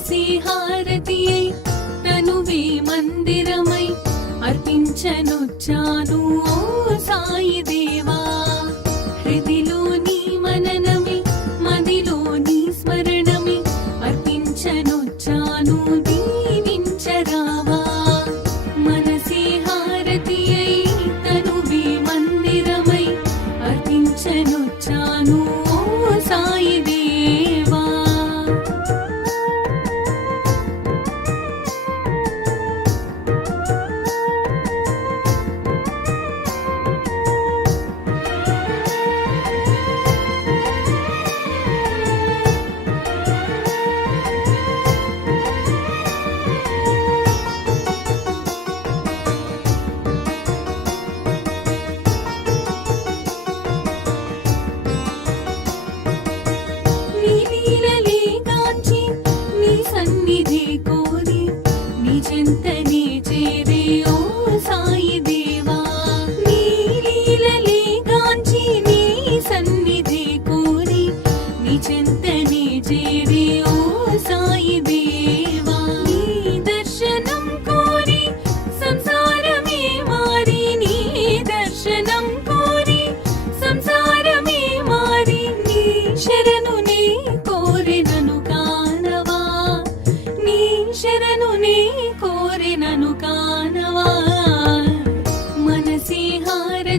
చేసి హారతి అయి తనువే మందిరమై అర్పించనుచ్చాను ఓ సాయి దేవా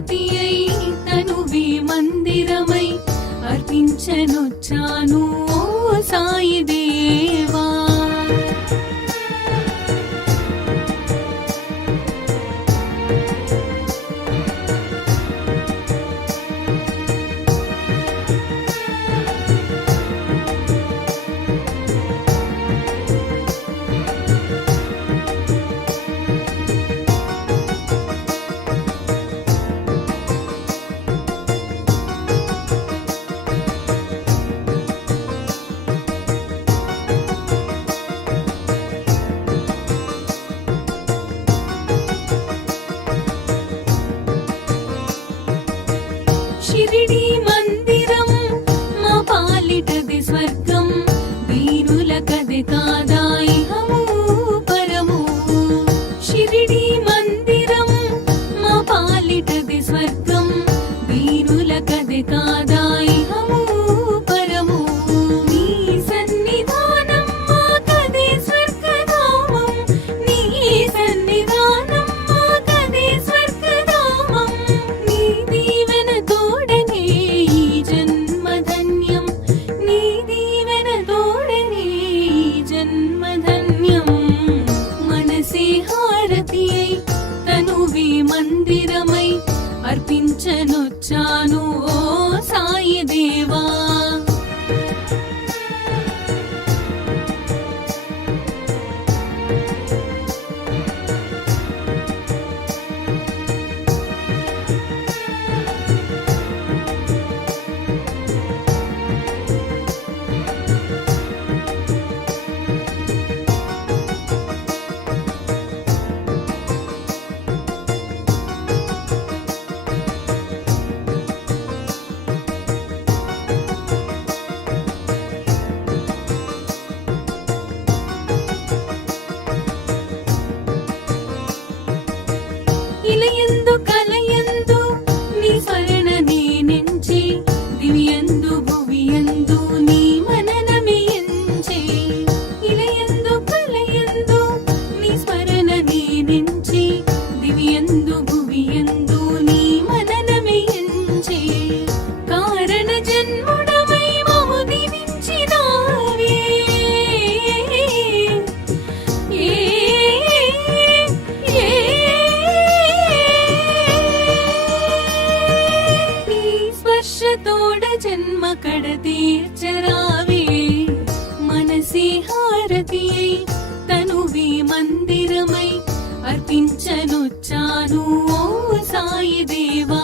జ్యోతి అయి తనువే మందిరమై అర్పించనొచ్చాను. సాయిదే అర్పిరమై అర్పించనొచ్చాను ఓ సాయి దేవా. എന്നോട് ജന്മകട തീർച്ചരാവേ മനസിഹാരതിയെ തനുവി മന്ദിരമൈ അർപ്പിച്ചനുച്ചാനു ഓ സായി ദേവാ